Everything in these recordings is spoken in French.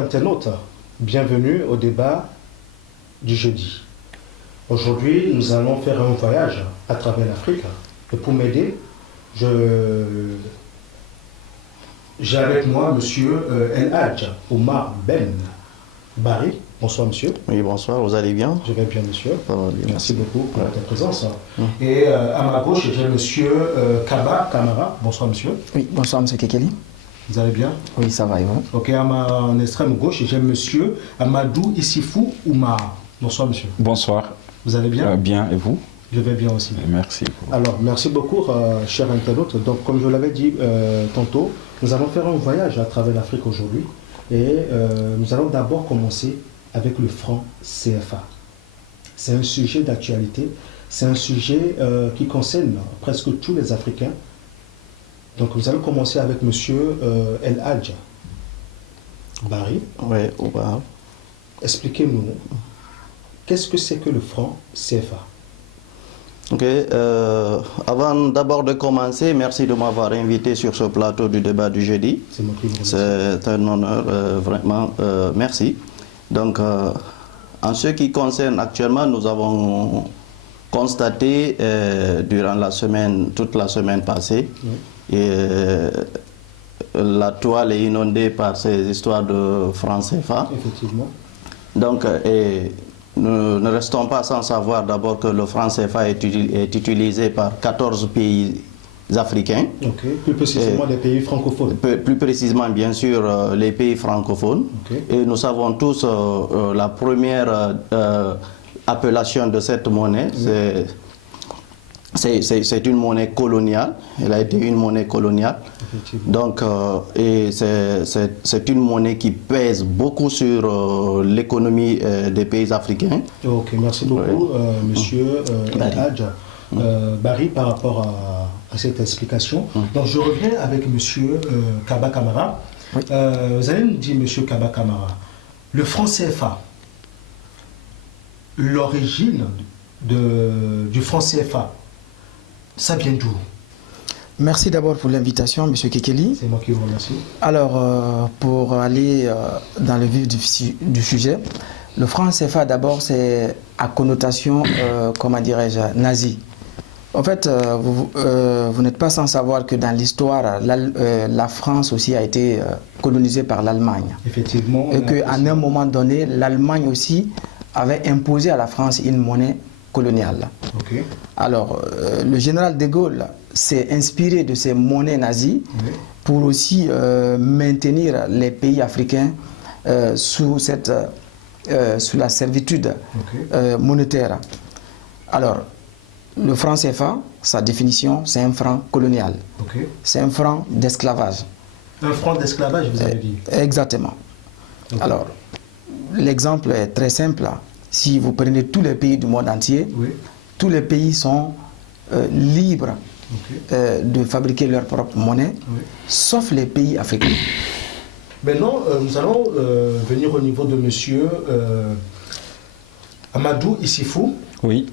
internautes, bienvenue au débat du jeudi. Aujourd'hui, nous allons faire un voyage à travers l'Afrique. Et pour m'aider, j'ai avec moi M. El Hadj Omar Ben Barry. Bonsoir monsieur. Oui, bonsoir, vous allez bien? Je vais bien monsieur. Bien. Merci beaucoup pour votre présence. Et à ma gauche, j'ai monsieur Kaba Kamara. Bonsoir monsieur. Oui, bonsoir monsieur Kekeli. Vous allez bien? Oui, ça va et vous? Ok, en extrême gauche, j'ai monsieur Amadou Issifou Oumar. Bonsoir monsieur. Bonsoir. Vous allez bien? Bien, et vous? Je vais bien aussi. Merci. Alors, merci beaucoup, chers internautes. Donc, comme je l'avais dit tantôt, nous allons faire un voyage à travers l'Afrique aujourd'hui. Et nous allons d'abord commencer avec le franc CFA. C'est un sujet d'actualité. C'est un sujet qui concerne presque tous les Africains. Donc, nous allons commencer avec monsieur El Hadj Barry. Oui, Omar. Expliquez-nous, qu'est-ce que c'est que le franc CFA? Ok, avant d'abord de commencer, merci de m'avoir invité sur ce plateau du débat du jeudi. C'est moi qui vous remercie. C'est un honneur, vraiment, merci. Donc, en ce qui concerne actuellement, nous avons constaté durant la semaine, toute la semaine passée, la toile est inondée par ces histoires de francs CFA. Effectivement. Donc, nous ne restons pas sans savoir d'abord que le franc CFA est utilisé par 14 pays africains. Ok, plus précisément les pays francophones. Plus précisément, bien sûr, les pays francophones. Okay. Et nous savons tous la première appellation de cette monnaie, c'est une monnaie coloniale. Elle a été une monnaie coloniale. Donc, c'est une monnaie qui pèse beaucoup sur l'économie des pays africains. Ok, merci beaucoup, monsieur El Hadj Barry, par rapport à cette explication. Donc, je reviens avec monsieur Kaba Kamara. Oui. Vous allez nous dire, monsieur Kaba Kamara, le franc CFA, l'origine du franc CFA, ça vient d'où? Merci d'abord pour l'invitation, monsieur Kekeli. C'est moi qui vous remercie. Alors, pour aller dans le vif du sujet, le franc CFA d'abord c'est à connotation, comment dirais-je, nazie. En fait, vous n'êtes pas sans savoir que dans l'histoire, la France aussi a été colonisée par l'Allemagne. Effectivement. Et qu'à un moment donné, l'Allemagne aussi avait imposé à la France une monnaie coloniale. Okay. Alors, le général de Gaulle s'est inspiré de ces monnaies nazies pour aussi maintenir les pays africains sous la servitude monétaire. Alors, le franc CFA, sa définition, c'est un franc colonial. C'est un franc d'esclavage. Un franc d'esclavage, vous avez dit? Exactement. Alors, l'exemple est très simple. Si vous prenez tous les pays du monde entier, tous les pays sont libres de fabriquer leur propre monnaie, sauf les pays africains. Maintenant, nous allons venir au niveau de monsieur Amadou Issifou. Oui.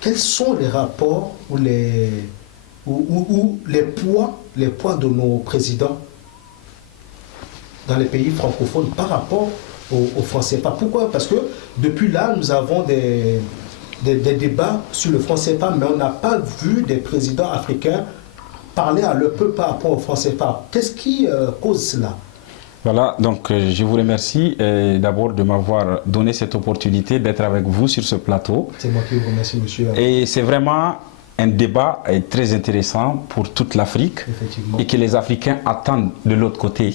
Quels sont les rapports ou les poids de nos présidents dans les pays francophones par rapport aux franc CFA? Pourquoi? Parce que depuis là, nous avons des débats sur le franc CFA, mais on n'a pas vu des présidents africains parler à leur peuple par rapport au franc CFA. Qu'est-ce qui cause cela? Voilà, donc je vous remercie d'abord de m'avoir donné cette opportunité d'être avec vous sur ce plateau. C'est moi qui vous remercie, monsieur. Et c'est vraiment un débat très intéressant pour toute l'Afrique et que les Africains attendent de l'autre côté.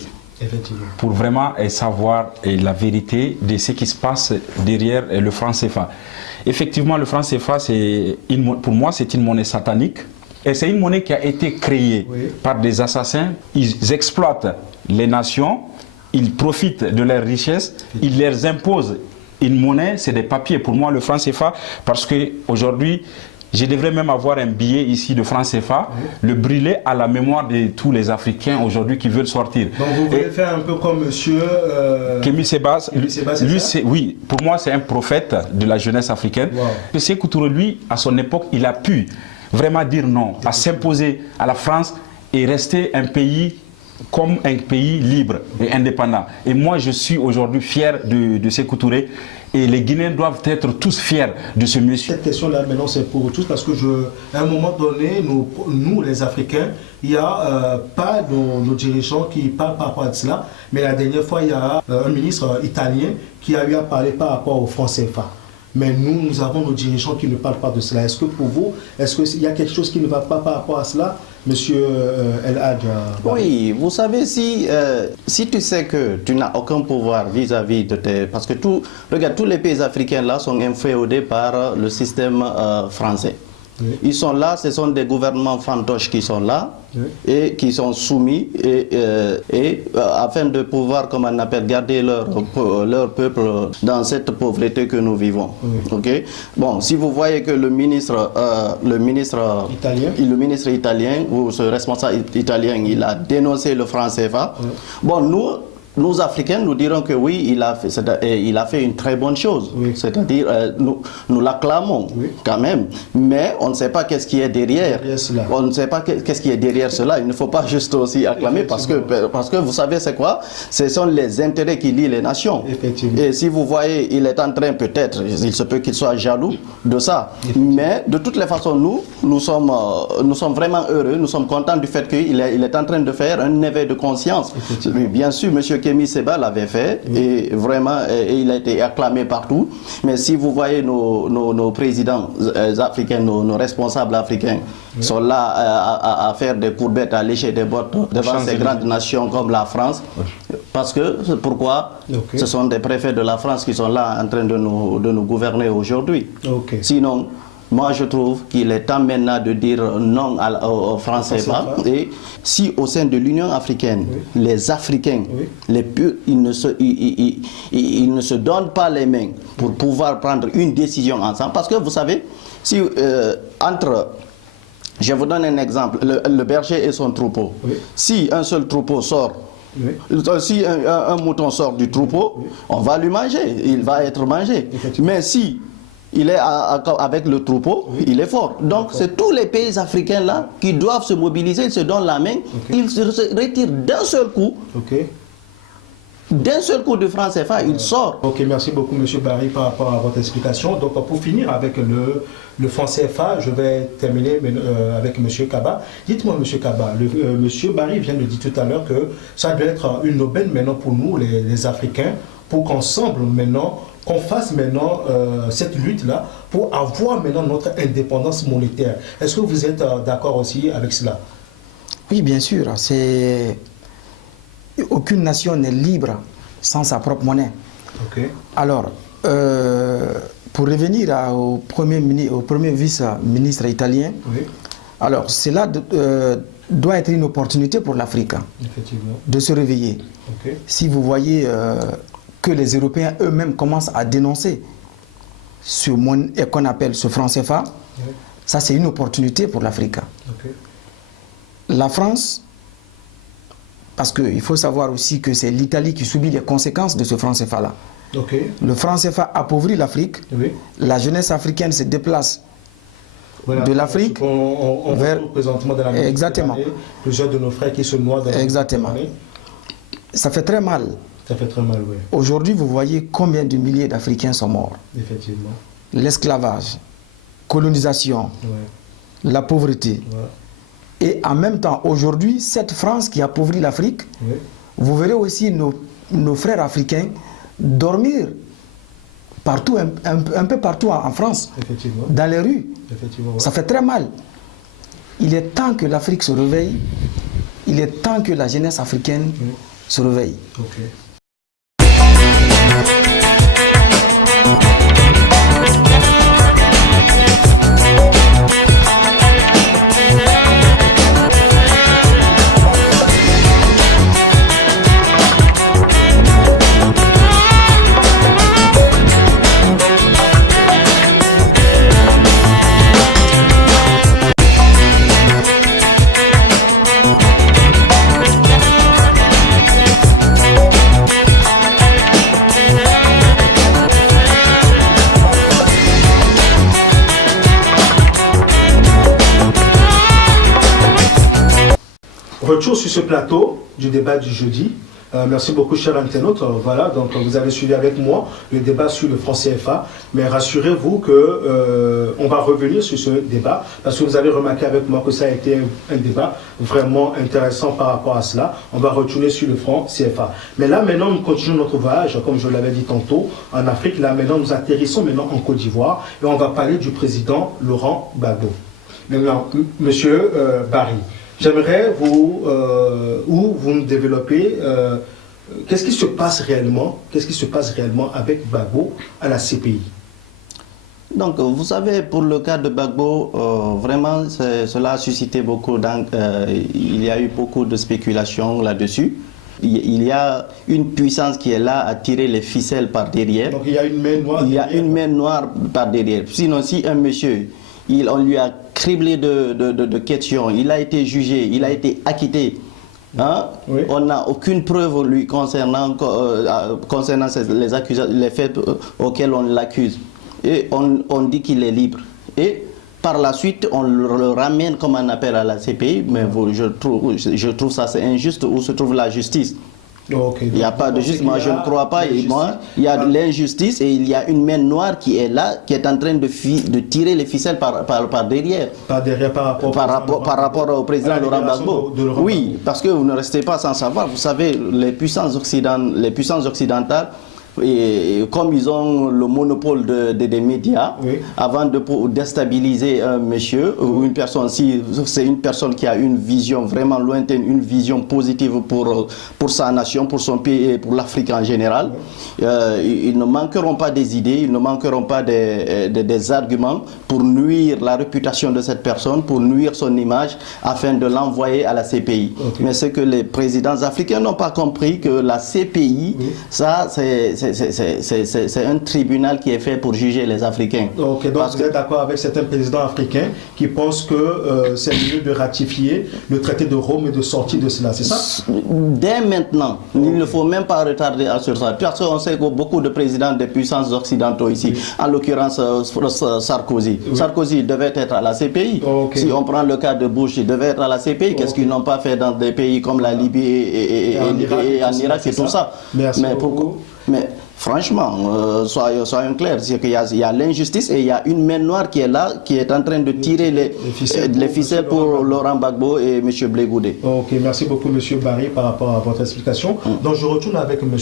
Pour vraiment savoir la vérité de ce qui se passe derrière le franc CFA. Effectivement, le franc CFA, pour moi, c'est une monnaie satanique. Et c'est une monnaie qui a été créée par des assassins. Ils exploitent les nations, ils profitent de leurs richesses, ils leur imposent une monnaie, c'est des papiers. Pour moi, le franc CFA, parce qu'aujourd'hui, je devrais même avoir un billet ici de franc CFA, le brûler à la mémoire de tous les Africains aujourd'hui qui veulent sortir. Donc vous voulez faire un peu comme monsieur Kémy Sébasse. Lui, oui, pour moi, c'est un prophète de la jeunesse africaine. Sékou Touré, lui, à son époque, il a pu vraiment dire non, à s'imposer à la France et rester un pays comme un pays libre et indépendant. Et moi, je suis aujourd'hui fier de Sékou Touré. Et les Guinéens doivent être tous fiers de ce monsieur. Cette question-là, maintenant, c'est pour tous parce que à un moment donné, nous les Africains, il n'y a pas nos dirigeants qui parlent par rapport à cela. Mais la dernière fois, il y a un ministre italien qui a eu à parler par rapport au franc CFA. Mais nous avons nos dirigeants qui ne parlent pas de cela. Est-ce que pour vous, est-ce qu'il y a quelque chose qui ne va pas par rapport à cela, monsieur El Hadj? Oui, vous savez, si tu sais que tu n'as aucun pouvoir vis-à-vis de tes... Parce que regarde, tous les pays africains là sont inféodés par le système français. Oui. Ils sont là, ce sont des gouvernements fantoches qui sont là, oui, et qui sont soumis afin de pouvoir, comme on appelle, garder leur peuple dans cette pauvreté que nous vivons. Oui. Okay? Bon, si vous voyez que le ministre italien ou ce responsable italien, il a dénoncé le franc CFA. Oui. Bon, nous Africains, nous dirons que oui, il a fait une très bonne chose. Oui. C'est-à-dire, nous l'acclamons, oui, quand même. Mais on ne sait pas qu'est-ce qui est derrière. On ne sait pas qu'est-ce qui est derrière cela. Il ne faut pas juste aussi acclamer parce que vous savez c'est quoi? Ce sont les intérêts qui lient les nations. Et si vous voyez, il est en train peut-être, il se peut qu'il soit jaloux de ça. Mais de toutes les façons, nous sommes vraiment heureux, nous sommes contents du fait qu'il est en train de faire un éveil de conscience. Bien sûr, monsieur Kémy Séba l'avait fait, oui, et vraiment il a été acclamé partout. Mais si vous voyez nos présidents africains, nos responsables africains, oui, sont là à faire des courbettes, à lécher des bottes devant ces grandes nations comme la France. Oui. Parce que, pourquoi? Okay. Ce sont des préfets de la France qui sont là en train de nous gouverner aujourd'hui. Okay. Sinon, moi, je trouve qu'il est temps maintenant de dire non au franc CFA. Et si au sein de l'Union africaine, oui, les Africains, oui, ils ne se donnent pas les mains pour pouvoir prendre une décision ensemble. Parce que vous savez, si je vous donne un exemple, le berger et son troupeau. Oui. Si un seul troupeau sort, oui, si un mouton sort du troupeau, oui, on va lui manger, il va être mangé. Mais si il est avec le troupeau, oui, il est fort. Donc c'est tous les pays africains là qui doivent se mobiliser, ils se donnent la main, okay, ils se retirent d'un seul coup. Okay. D'un seul coup de franc CFA, il sort. Ok, merci beaucoup M. Barry par rapport à votre explication. Donc pour finir avec le franc CFA, je vais terminer avec M. Kaba. Dites-moi M. Kaba, M. Barry vient de dire tout à l'heure que ça doit être une aubaine maintenant pour nous les Africains, pour qu'ensemble maintenant, qu'on fasse maintenant cette lutte-là pour avoir maintenant notre indépendance monétaire. Est-ce que vous êtes d'accord aussi avec cela? Oui, bien sûr. Aucune nation n'est libre sans sa propre monnaie. Okay. Alors, pour revenir au premier vice-ministre italien, oui, alors cela doit être une opportunité pour l'Afrique de se réveiller. Okay. Si vous voyez que les Européens eux-mêmes commencent à dénoncer ce qu'on appelle ce franc CFA, oui, ça c'est une opportunité pour l'Afrique. Okay. La France, parce qu'il faut savoir aussi que c'est l'Italie qui subit les conséquences de ce franc CFA-là. Okay. Le franc CFA appauvrit l'Afrique, oui, la jeunesse africaine se déplace, voilà, de l'Afrique vers... présentement dans la exactement. Plusieurs de nos frères qui se noient dans exactement. Ça fait très mal. Ça fait très mal, oui. Aujourd'hui, vous voyez combien de milliers d'Africains sont morts. Effectivement. L'esclavage, colonisation, ouais, la pauvreté. Ouais. Et en même temps, aujourd'hui, cette France qui appauvrit l'Afrique, oui, vous verrez aussi nos frères africains dormir partout, un peu partout en France, dans les rues. Ouais. Ça fait très mal. Il est temps que l'Afrique se réveille. Il est temps que la jeunesse africaine, oui, se réveille. Okay. Retour sur ce plateau du débat du jeudi. Merci beaucoup, chers internautes. Voilà, donc vous avez suivi avec moi le débat sur le franc CFA. Mais rassurez-vous que on va revenir sur ce débat parce que vous avez remarqué avec moi que ça a été un débat vraiment intéressant par rapport à cela. On va retourner sur le franc CFA. Mais là, maintenant, nous continuons notre voyage, comme je l'avais dit tantôt, en Afrique. Là, maintenant, nous atterrissons maintenant en Côte d'Ivoire et on va parler du président Laurent Gbagbo. Maintenant, monsieur Barry. J'aimerais vous nous développer qu'est-ce qui se passe réellement avec Gbagbo à la CPI. Donc, vous savez, pour le cas de Gbagbo, vraiment, cela a suscité beaucoup il y a eu beaucoup de spéculations là-dessus. Il y a une puissance qui est là à tirer les ficelles par derrière. Donc, il y a une main noire. Il y a une main noire par derrière. Sinon, si un monsieur, on lui a criblé de questions, il a été jugé, il a été acquitté. Hein? Oui. On n'a aucune preuve lui concernant les faits auxquels on l'accuse. Et on dit qu'il est libre. Et par la suite, on le ramène comme un appel à la CPI, mais je trouve ça c'est injuste. Où se trouve la justice? Okay, il n'y a pas de justice, moi je ne crois pas, et moi il y a de l'injustice et il y a une main noire qui est là, qui est en train de tirer les ficelles par derrière. Par rapport au président Laurent Gbagbo. Oui, parce que vous ne restez pas sans savoir, vous savez, les puissances occidentales, et comme ils ont le monopole des médias, oui, avant de déstabiliser un monsieur ou une personne, si c'est une personne qui a une vision vraiment lointaine, une vision positive pour sa nation, pour son pays et pour l'Afrique en général, oui, ils ne manqueront pas des idées, ils ne manqueront pas des arguments pour nuire la réputation de cette personne, pour nuire son image, afin de l'envoyer à la CPI. Okay. Mais ce que les présidents africains n'ont pas compris, que la CPI, oui, ça c'est un tribunal qui est fait pour juger les Africains. Ok, donc vous êtes d'accord avec certains présidents africains qui pensent que c'est mieux de ratifier le traité de Rome et de sortir de cela, c'est ça? Dès maintenant, il ne faut même pas retarder sur ça. Parce qu'on sait que beaucoup de présidents des puissances occidentaux ici, oui, en l'occurrence Sarkozy. Oui. Sarkozy devait être à la CPI. Okay. Si on prend le cas de Bush, il devait être à la CPI. Qu'est-ce qu'ils n'ont pas fait dans des pays comme la Libye et en Irak et tout ça? Merci beaucoup. Mais franchement, soyons clairs, c'est qu'il y a l'injustice et il y a une main noire qui est là, qui est en train de tirer les ficelles pour Laurent Gbagbo et M. Blé Goudé. Ok, merci beaucoup M. Barry par rapport à votre explication. Donc je retourne avec M.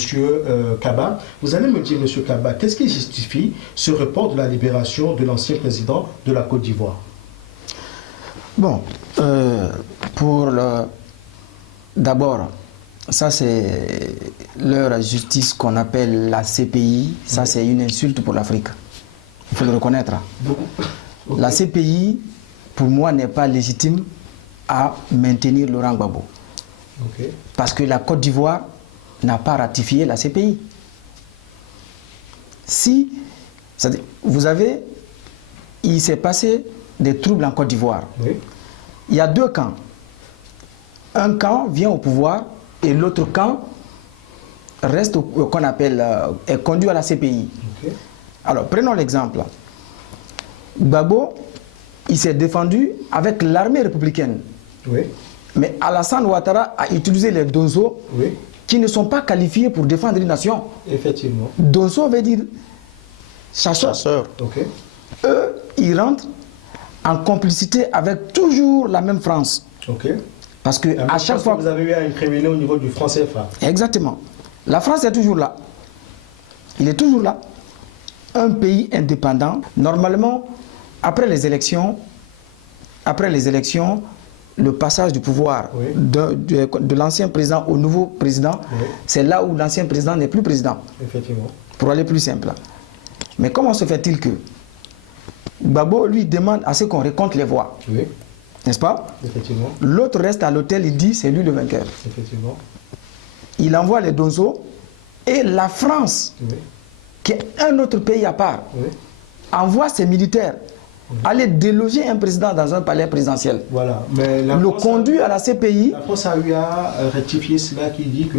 Kaba. Vous allez me dire, M. Kaba, qu'est-ce qui justifie ce report de la libération de l'ancien président de la Côte d'Ivoire? Bon, d'abord, ça c'est leur justice qu'on appelle la CPI, ça c'est une insulte pour l'Afrique. Il faut le reconnaître. Okay. La CPI, pour moi, n'est pas légitime à maintenir Laurent Gbagbo. Okay. Parce que la Côte d'Ivoire n'a pas ratifié la CPI. Si, vous avez, il s'est passé des troubles en Côte d'Ivoire. Oui. Il y a deux camps. Un camp vient au pouvoir et l'autre camp reste qu'on appelle est conduit à la CPI. Okay. Alors prenons l'exemple. Gbagbo, il s'est défendu avec l'armée républicaine. Oui. Mais Alassane Ouattara a utilisé les donzos, oui, qui ne sont pas qualifiés pour défendre une nation. Effectivement. Donzo veut dire chasseur. Okay. Eux, ils rentrent en complicité avec toujours la même France. Okay. Parce que à chaque fois que vous avez eu à incriminer au niveau du franc CFA. Exactement. La France est toujours là. Il est toujours là. Un pays indépendant. Normalement, après les élections, le passage du pouvoir, oui, de l'ancien président au nouveau président, oui, c'est là où l'ancien président n'est plus président. Effectivement. Pour aller plus simple. Mais comment se fait-il que Gbagbo lui demande à ce qu'on récompte les voix? Oui. N'est-ce pas? Effectivement. L'autre reste à l'hôtel, il dit c'est lui le vainqueur. Effectivement. Il envoie les donzos et la France, oui, qui est un autre pays à part, oui, envoie ses militaires, oui, aller déloger un président dans un palais présidentiel. Voilà. Mais le conduit à la CPI. La France a eu à rectifier cela qui dit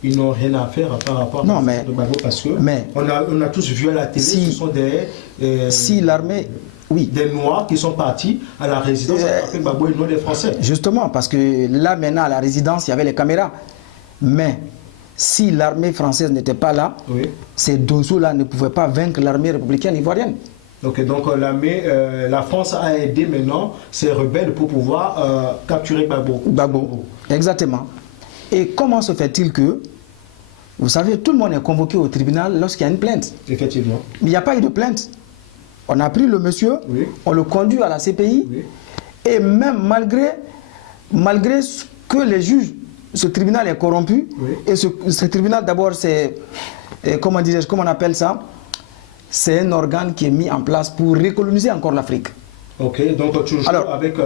qu'ils n'ont rien à faire par rapport à Gbagbo parce que on a tous vu à la télé, ce sont des... Si l'armée des Noirs qui sont partis à la résidence avec Gbagbo et non des Français. Justement, parce que là maintenant à la résidence, il y avait les caméras. Mais si l'armée française n'était pas là, ces Dosso-là ne pouvaient pas vaincre l'armée républicaine ivoirienne. Ok, donc la France a aidé maintenant ces rebelles pour pouvoir capturer Gbagbo. Gbagbo, exactement. Et comment se fait-il que, vous savez, tout le monde est convoqué au tribunal lorsqu'il y a une plainte. Effectivement. Mais il n'y a pas eu de plainte. On a pris le monsieur, on le conduit à la CPI, et même malgré que les juges, ce tribunal est corrompu, et ce tribunal d'abord c'est, comment on appelle ça, c'est un organe qui est mis en place pour recoloniser encore l'Afrique. Ok, donc toujours avec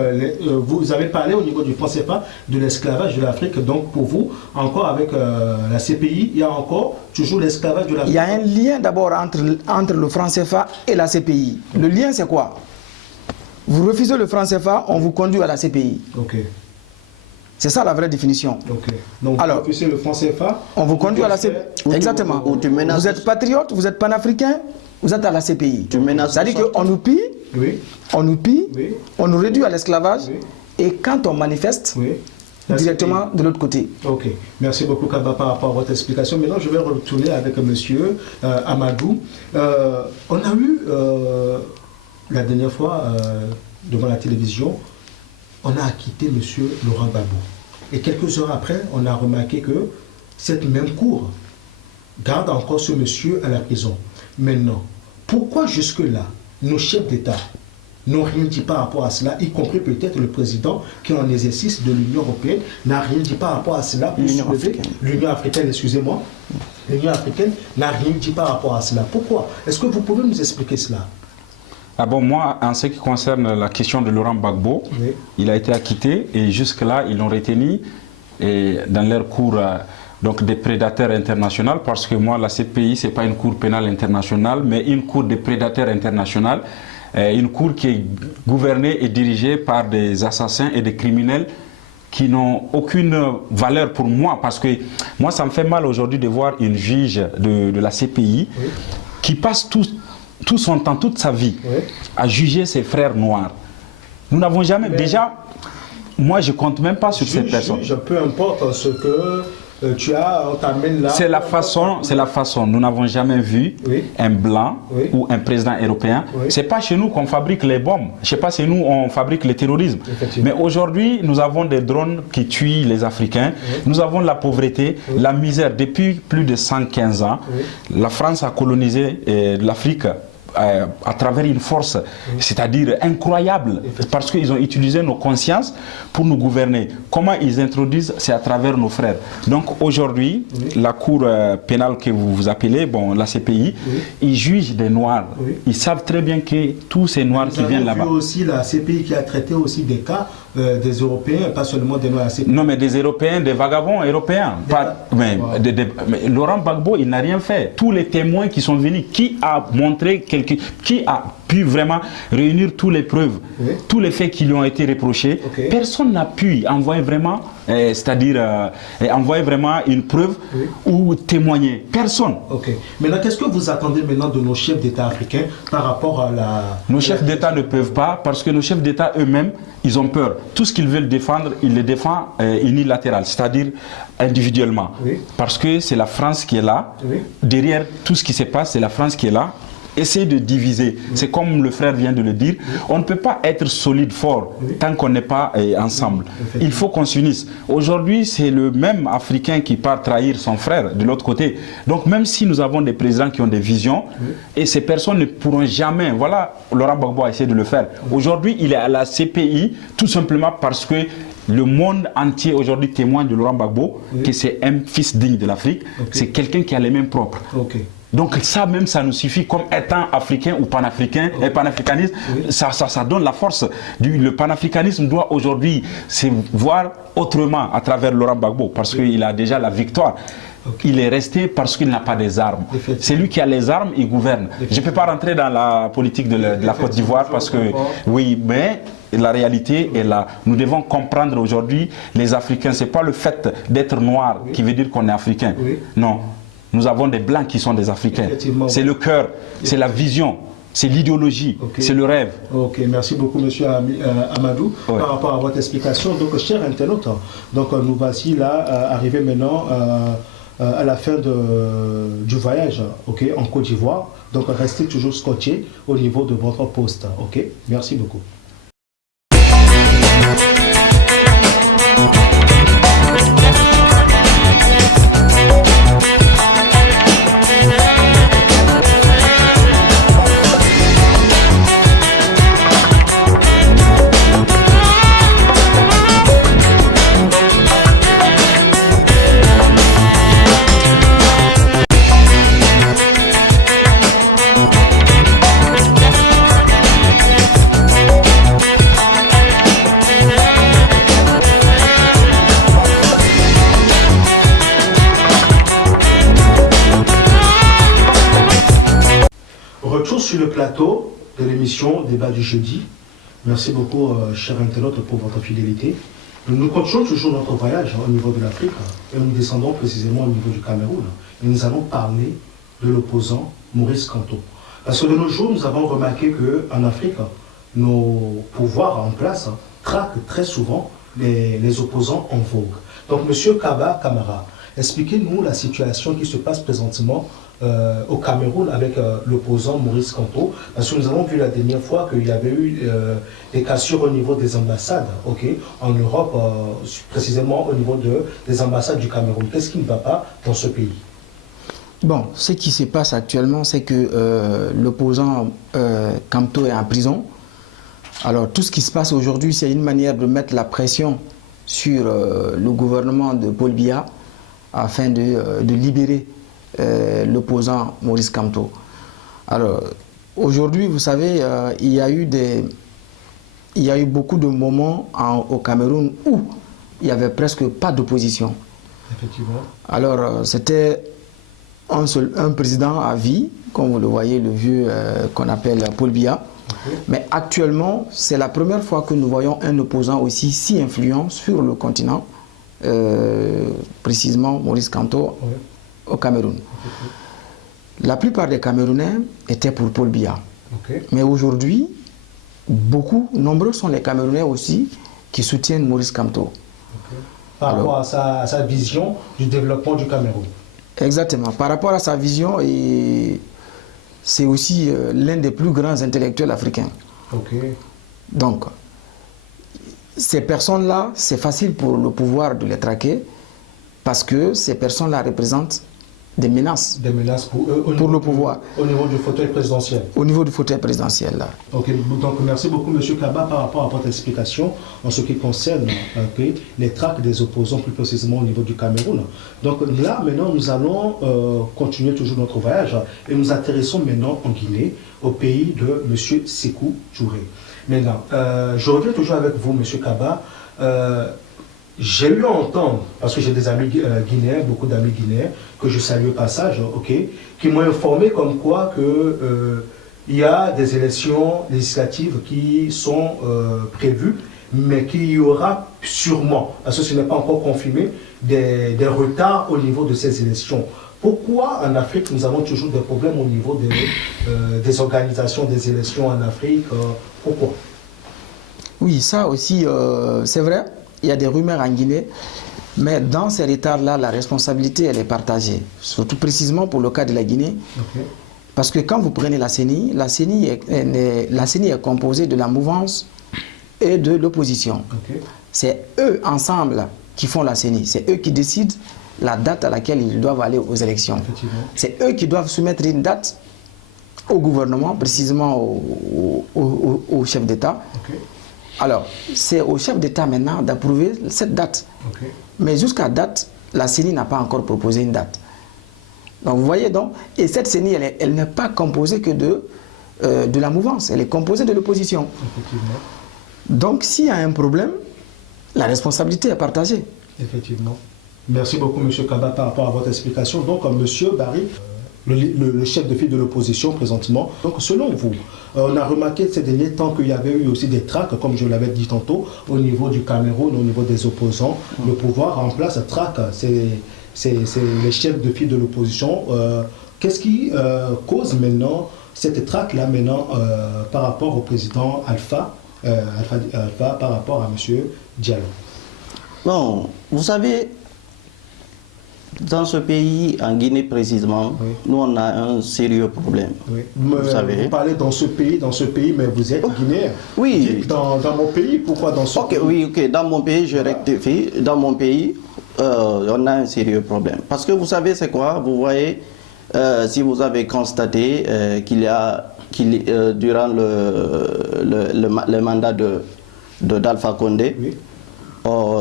vous avez parlé au niveau du franc CFA de l'esclavage de l'Afrique, donc pour vous, encore avec la CPI, il y a encore toujours l'esclavage de l'Afrique. Il y a un lien d'abord entre le franc CFA et la CPI. Le lien c'est quoi? Vous refusez le franc CFA, on vous conduit à la CPI. Ok. C'est ça la vraie définition. Ok. Donc vous refusez le franc CFA, on vous conduit à la CPI. Exactement. Vous êtes patriote, vous êtes panafricain, vous êtes à la CPI. C'est-à-dire qu'on nous pille, on nous réduit à l'esclavage, et quand on manifeste, directement de l'autre côté. Ok, merci beaucoup Kaba par rapport à votre explication. Maintenant, je vais retourner avec monsieur Amadou. On a eu la dernière fois devant la télévision, on a acquitté monsieur Laurent Gbagbo. Et quelques heures après, on a remarqué que cette même cour garde encore ce monsieur à la prison. Maintenant, pourquoi jusque-là, nos chefs d'État n'ont rien dit par rapport à cela, y compris peut-être le président qui est en exercice de l'Union européenne n'a rien dit par rapport à cela pour soulever l'Union africaine, excusez-moi, l'Union africaine n'a rien dit par rapport à cela. Pourquoi? Est-ce que vous pouvez nous expliquer cela? Ah bon, moi, en ce qui concerne la question de Laurent Gbagbo, il a été acquitté et jusque-là, ils l'ont retenu dans leur cour donc des prédateurs internationaux, parce que moi, la CPI, ce n'est pas une cour pénale internationale, mais une cour des prédateurs internationaux, une cour qui est gouvernée et dirigée par des assassins et des criminels qui n'ont aucune valeur pour moi, parce que moi, ça me fait mal aujourd'hui de voir une juge de la CPI qui passe tout son temps, toute sa vie, à juger ses frères noirs. Nous n'avons jamais... Déjà, moi, je ne compte même pas sur cette personne. Peu importe ce que tu as, on t'amène là... C'est la façon. Nous n'avons jamais vu un blanc ou un président européen. Ce n'est pas chez nous qu'on fabrique les bombes. Je ne sais pas, c'est nous on fabrique le terrorisme. Mais aujourd'hui, nous avons des drones qui tuent les Africains. Nous avons la pauvreté, la misère. Depuis plus de 115 ans, la France a colonisé l'Afrique à travers une force, c'est-à-dire incroyable, parce qu'ils ont utilisé nos consciences pour nous gouverner. Comment ils introduisent? C'est à travers nos frères. Donc aujourd'hui, la cour pénale que vous appelez, bon, la CPI, ils jugent des Noirs. Ils savent très bien que tous ces Noirs qui viennent là-bas... Vous avez vu aussi la CPI qui a traité aussi des cas des Européens, pas seulement des Noirs. Non, mais des Européens, des vagabonds européens. Mais Laurent Gbagbo, il n'a rien fait. Tous les témoins qui sont venus, qui a montré, qui a pu vraiment réunir toutes les preuves, tous les faits qui lui ont été reprochés, personne n'a pu envoyer vraiment, envoyer vraiment une preuve ou témoigner. Personne. Maintenant, qu'est-ce que vous attendez maintenant de nos chefs d'État africains par rapport à la... Nos chefs d'État ne peuvent pas, parce que nos chefs d'État eux-mêmes, ils ont peur. Tout ce qu'ils veulent défendre, ils le défendent unilatéral, c'est-à-dire individuellement. Parce que c'est la France qui est là. Derrière tout ce qui se passe, c'est la France qui est là. Essayer de diviser. C'est comme le frère vient de le dire. On ne peut pas être solide, fort, tant qu'on n'est pas ensemble. Il faut qu'on s'unisse. Aujourd'hui, c'est le même Africain qui part trahir son frère de l'autre côté. Donc même si nous avons des présidents qui ont des visions, et ces personnes ne pourront jamais... Voilà, Laurent Gbagbo a essayé de le faire. Aujourd'hui, il est à la CPI, tout simplement parce que le monde entier aujourd'hui témoigne de Laurent Gbagbo, que c'est un fils digne de l'Afrique, c'est quelqu'un qui a les mêmes propres. Donc ça même, ça nous suffit comme étant africain ou panafricain, et panafricanisme, ça donne la force. Le panafricanisme doit aujourd'hui se voir autrement à travers Laurent Gbagbo, parce qu'il a déjà la victoire. Il est resté parce qu'il n'a pas des armes. C'est lui qui a les armes, il gouverne. Je ne peux pas rentrer dans la politique de la Côte d'Ivoire parce que, oui, mais la réalité est là. Nous devons comprendre aujourd'hui, les Africains, ce n'est pas le fait d'être noir qui veut dire qu'on est africain. Non. Nous avons des blancs qui sont des Africains. C'est le cœur, c'est la vision. c'est l'idéologie, c'est le rêve. Ok, merci beaucoup monsieur Amadou par rapport à votre explication. Donc chers internautes, donc nous voici là arrivés maintenant à la fin du voyage, ok, en Côte d'Ivoire. Donc restez toujours scotchés au niveau de votre poste, ok. Merci beaucoup. Retour sur le plateau de l'émission Débat du jeudi. Merci beaucoup, chers internautes, pour votre fidélité. Nous continuons toujours notre voyage au niveau de l'Afrique et nous descendons précisément au niveau du Cameroun. Et nous allons parler de l'opposant Maurice Kamto. Parce que de nos jours, nous avons remarqué qu'en Afrique, nos pouvoirs en place traquent très souvent les opposants en vogue. Donc, monsieur Kaba Kamara, expliquez-nous la situation qui se passe présentement au Cameroun avec l'opposant Maurice Kamto, parce que nous avons vu la dernière fois qu'il y avait eu des cassures au niveau des ambassades, ok, en Europe, précisément au niveau des ambassades du Cameroun. Qu'est-ce qui ne va pas dans ce pays? Bon, ce qui se passe actuellement, c'est que l'opposant Kamto est en prison. Alors tout ce qui se passe aujourd'hui, c'est une manière de mettre la pression sur le gouvernement de Paul Biya afin de libérer l'opposant Maurice Kamto. Alors, aujourd'hui, vous savez, il y a eu beaucoup de moments au Cameroun où il n'y avait presque pas d'opposition. Effectivement. Alors, c'était un président à vie, comme vous le voyez, le vieux qu'on appelle Paul Biya. Okay. Mais actuellement, c'est la première fois que nous voyons un opposant aussi si influent sur le continent, précisément Maurice Kamto. Okay. Au Cameroun. Okay. La plupart des Camerounais étaient pour Paul Biya. Okay. Mais aujourd'hui, nombreux sont les Camerounais aussi qui soutiennent Maurice Kamto. Okay. Par rapport à sa vision du développement du Cameroun. Exactement. Par rapport à sa vision, et c'est aussi l'un des plus grands intellectuels africains. Okay. Donc, ces personnes-là, c'est facile pour le pouvoir de les traquer parce que ces personnes-là représentent des menaces. Des menaces pour eux, pour le pouvoir. Au niveau du fauteuil présidentiel. Au niveau du fauteuil présidentiel, là. Ok, donc merci beaucoup, M. Kaba, par rapport à votre explication en ce qui concerne les traques des opposants, plus précisément au niveau du Cameroun. Donc là, maintenant, nous allons continuer toujours notre voyage et nous intéressons maintenant en Guinée, au pays de M. Sékou Touré. Maintenant, je reviens toujours avec vous, M. Kaba. J'ai eu à entendre, parce que j'ai des amis guinéens, beaucoup d'amis guinéens, que je salue au passage, ok, qui m'ont informé comme quoi que il y a des élections législatives qui sont prévues, mais qu'il y aura sûrement, parce que ce n'est pas encore confirmé, des retards au niveau de ces élections. Pourquoi en Afrique nous avons toujours des problèmes au niveau des organisations des élections en Afrique? Pourquoi? Oui, ça aussi, c'est vrai. Il y a des rumeurs en Guinée, mais dans ces retards-là, la responsabilité, elle est partagée. Surtout précisément pour le cas de la Guinée. Okay. Parce que quand vous prenez la CENI est composée de la mouvance et de l'opposition. Okay. C'est eux ensemble qui font la CENI. C'est eux qui décident la date à laquelle ils doivent aller aux élections. C'est eux qui doivent soumettre une date au gouvernement, précisément au chef d'État. Okay. Alors, c'est au chef d'État maintenant d'approuver cette date. Okay. Mais jusqu'à date, la CENI n'a pas encore proposé une date. Donc, vous voyez donc, et cette CENI, elle n'est pas composée que de la mouvance, elle est composée de l'opposition. Donc, s'il y a un problème, la responsabilité est partagée. Effectivement. Merci beaucoup, M. Kaba, par rapport à votre explication. Donc, M. Barry, le chef de file de l'opposition présentement. Donc, selon vous, on a remarqué ces derniers temps qu'il y avait eu aussi des traques, comme je l'avais dit tantôt, au niveau du Cameroun, au niveau des opposants. Le pouvoir en place traque, c'est les chefs de file de l'opposition. Qu'est-ce qui cause maintenant cette traque-là maintenant par rapport au président Alpha, par rapport à M. Diallo? Bon, vous savez, dans ce pays, en Guinée précisément, oui, nous on a un sérieux problème. Oui. Vous parlez dans ce pays, mais vous êtes guinéen. Oui. Dans mon pays, pourquoi dans ce pays? Oui, ok, dans mon pays, je rectifie. Dans mon pays, on a un sérieux problème. Parce que vous savez, c'est quoi? Vous voyez, si vous avez constaté durant le mandat d'Alpha Condé, oui,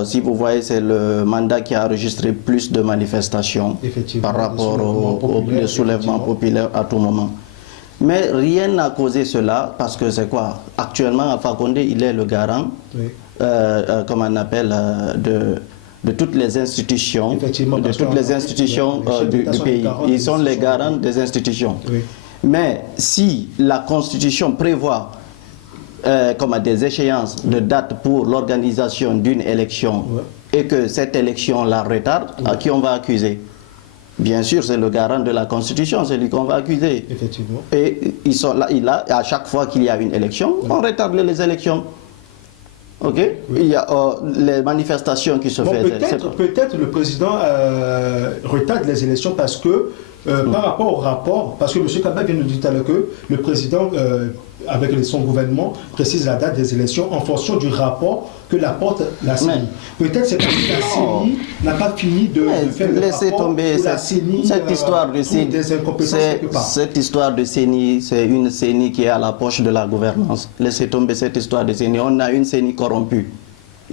si vous voyez, c'est le mandat qui a enregistré plus de manifestations par rapport au soulèvement populaire à tout moment. Mais rien n'a causé cela parce que c'est quoi? Actuellement, Alpha Condé, il est le garant, oui, comment on appelle, de toutes les institutions, du pays. Ils sont les garants des institutions. Oui. Mais si la Constitution prévoit des échéances de date pour l'organisation d'une élection, ouais, et que cette élection la retarde, ouais, à qui on va accuser? Bien sûr, c'est le garant de la Constitution, c'est lui qu'on va accuser. Effectivement. Et ils sont là, à chaque fois qu'il y a une élection, ouais, on retarde les élections. Ok, oui, il y a les manifestations qui se font. Peut-être le président retarde les élections parce que par rapport au rapport, parce que M. Kaba vient de nous dire tout à l'heure que le président, avec son gouvernement, précise la date des élections en fonction du rapport que l'apporte la CENI. Peut-être c'est parce que la CENI n'a pas fini de faire le laissez rapport. Tomber cette histoire de CENI. Cette histoire de CENI, c'est une CENI qui est à la poche de la gouvernance. Laissez tomber cette histoire de CENI. On a une CENI corrompue.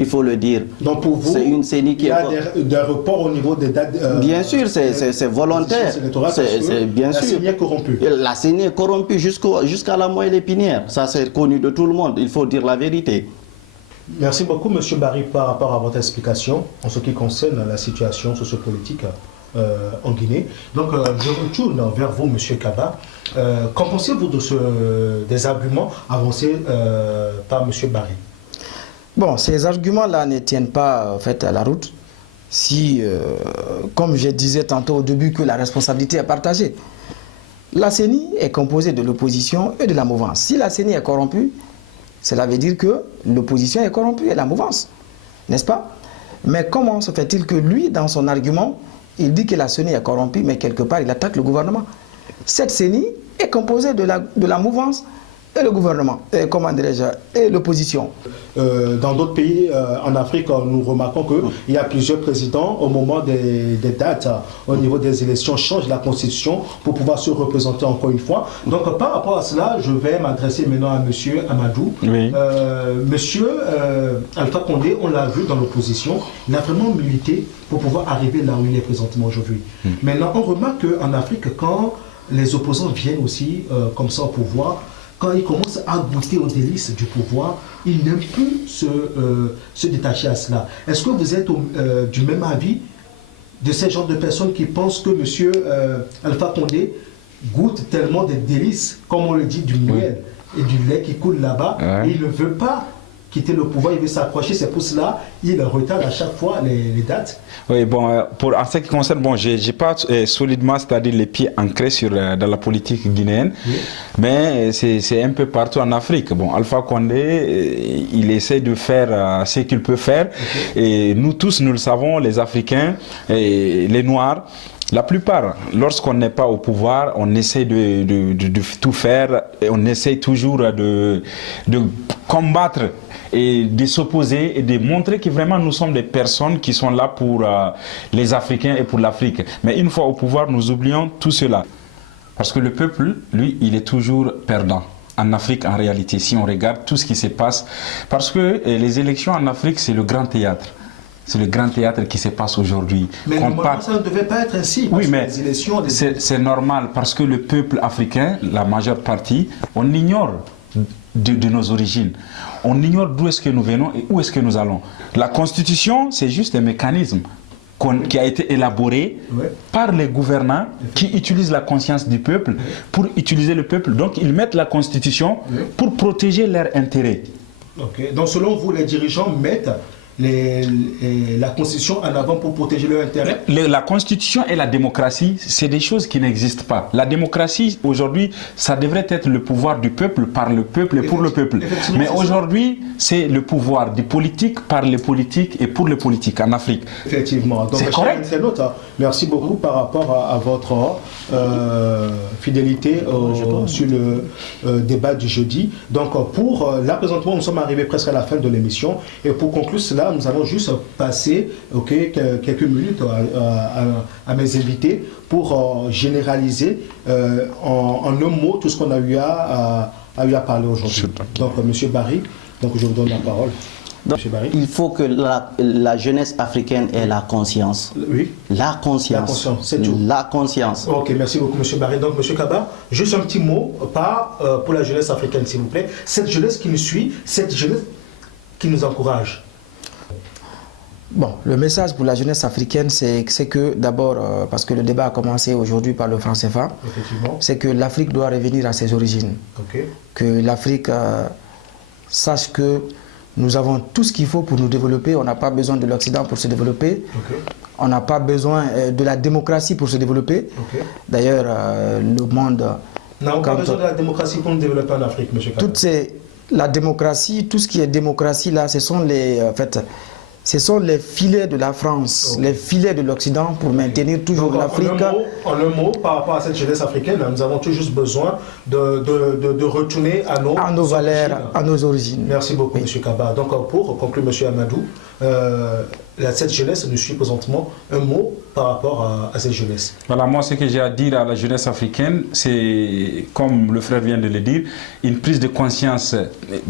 Il faut le dire. Donc pour vous, c'est une CENI qui il y a des reports au niveau des dates. Bien sûr, c'est volontaire. C'est bien sûr. La CENI est corrompue. La CENI est corrompue jusqu'à la moelle épinière. Ça, c'est connu de tout le monde. Il faut dire la vérité. Merci beaucoup, M. Barry, par rapport à votre explication en ce qui concerne la situation sociopolitique en Guinée. Donc, je retourne vers vous, M. Kaba. Qu'en pensez-vous des arguments avancés par M. Barry? Bon, ces arguments-là ne tiennent pas en fait, à la route si, comme je disais tantôt au début, que la responsabilité est partagée. La CENI est composée de l'opposition et de la mouvance. Si la CENI est corrompue, cela veut dire que l'opposition est corrompue et la mouvance, n'est-ce pas? Mais comment se fait-il que lui, dans son argument, il dit que la CENI est corrompue, mais quelque part, il attaque le gouvernement? Cette CENI est composée de la mouvance et le gouvernement, et l'opposition. Dans d'autres pays en Afrique, nous remarquons qu'il y a plusieurs présidents au moment des dates, au niveau des élections, changent la constitution pour pouvoir se représenter encore une fois. Donc par rapport à cela, je vais m'adresser maintenant à M. Amadou. Oui. Monsieur Alpha Condé, on l'a vu dans l'opposition, il a vraiment milité pour pouvoir arriver là où il est présentement aujourd'hui. Maintenant, on remarque qu'en Afrique, quand les opposants viennent aussi comme ça au pouvoir, quand ils commencent à goûter aux délices du pouvoir, ils n'aiment plus se détacher à cela. Est-ce que vous êtes du même avis de ces genres de personnes qui pensent que M. Alpha Condé goûte tellement des délices, comme on le dit, du miel et du lait qui coule là-bas, et il ne veut pas quitter le pouvoir, il veut s'approcher, c'est pour cela il retarde à chaque fois les dates. Oui, bon, en ce qui concerne, bon, je n'ai pas solidement, c'est-à-dire les pieds ancrés dans la politique guinéenne, oui, mais c'est un peu partout en Afrique. Bon, Alpha Condé, il essaie de faire ce qu'il peut faire, et nous tous, nous le savons, les Africains, et les Noirs, la plupart, lorsqu'on n'est pas au pouvoir, on essaie de tout faire, et on essaie toujours de combattre et de s'opposer et de montrer que vraiment nous sommes des personnes qui sont là pour les Africains et pour l'Afrique. Mais une fois au pouvoir, nous oublions tout cela. Parce que le peuple, lui, il est toujours perdant. En Afrique, en réalité, si on regarde tout ce qui se passe. Parce que les élections en Afrique, c'est le grand théâtre. C'est le grand théâtre qui se passe aujourd'hui. Mais normalement, ça ne devait pas être ainsi. Oui, mais c'est normal parce que le peuple africain, la majeure partie, on ignore de nos origines. On ignore d'où est-ce que nous venons et où est-ce que nous allons. La Constitution, c'est juste un mécanisme qui a été élaboré par les gouvernants qui utilisent la conscience du peuple pour utiliser le peuple. Donc, ils mettent la Constitution pour protéger leurs intérêts. Donc, selon vous, les dirigeants mettent la Constitution en avant pour protéger leurs intérêts? La Constitution et la démocratie, c'est des choses qui n'existent pas. La démocratie, aujourd'hui, ça devrait être le pouvoir du peuple, par le peuple et pour le peuple. Mais aujourd'hui, c'est le pouvoir des politiques, par les politiques et pour les politiques en Afrique. Effectivement. Donc, c'est correct. Merci beaucoup par rapport à votre fidélité sur le débat du jeudi. Donc, là, présentement, nous sommes arrivés presque à la fin de l'émission. Et pour conclure cela, nous allons juste passer quelques minutes à mes invités pour généraliser en un mot tout ce qu'on a eu à parler aujourd'hui. Donc, M. Barry, donc je vous donne la parole. Donc, il faut que la jeunesse africaine ait la conscience. Oui. La conscience. C'est tout. La conscience. Ok, merci beaucoup, M. Barry. Donc, M. Kaba, juste un petit mot, pour la jeunesse africaine, s'il vous plaît. Cette jeunesse qui nous suit, cette jeunesse qui nous encourage. Bon, le message pour la jeunesse africaine, c'est que d'abord, parce que le débat a commencé aujourd'hui par le franc CFA, c'est que l'Afrique doit revenir à ses origines. Que l'Afrique sache que nous avons tout ce qu'il faut pour nous développer. On n'a pas besoin de l'Occident pour se développer. On n'a pas besoin de la démocratie pour se développer. D'ailleurs, le monde... On n'a pas besoin de la démocratie pour nous développer en Afrique, M. Kaba. La démocratie, tout ce qui est démocratie, là, ce sont les filets de la France, les filets de l'Occident pour maintenir toujours l'Afrique. En un mot, par rapport à cette jeunesse africaine, nous avons tout juste besoin de retourner à nos valeurs, à nos origines. Merci beaucoup, M. Kaba. Donc, pour conclure, M. Amadou, cette jeunesse nous suit présentement. Un mot par rapport à cette jeunesse. Voilà, moi, ce que j'ai à dire à la jeunesse africaine, c'est, comme le frère vient de le dire, une prise de conscience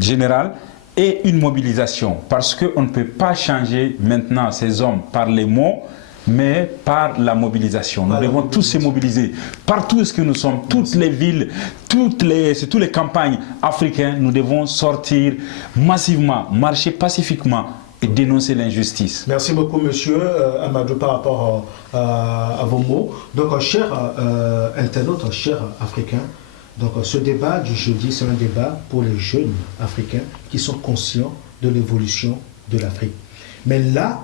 générale et une mobilisation, parce qu'on ne peut pas changer maintenant ces hommes par les mots, mais par la mobilisation. Nous devons tous se mobiliser. Partout où nous sommes, toutes les villes, toutes les campagnes africaines, nous devons sortir massivement, marcher pacifiquement et dénoncer l'injustice. Merci beaucoup, monsieur Amadou, par rapport à vos mots. Donc, chers internautes, chers Africains, donc ce débat du jeudi, c'est un débat pour les jeunes Africains qui sont conscients de l'évolution de l'Afrique. Mais là,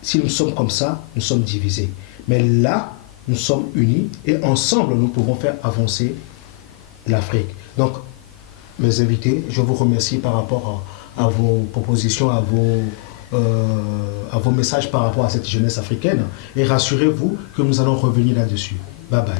si nous sommes comme ça, nous sommes divisés. Mais là, nous sommes unis et ensemble, nous pouvons faire avancer l'Afrique. Donc, mes invités, je vous remercie par rapport à vos propositions, à vos messages par rapport à cette jeunesse africaine. Et rassurez-vous que nous allons revenir là-dessus. Bye bye.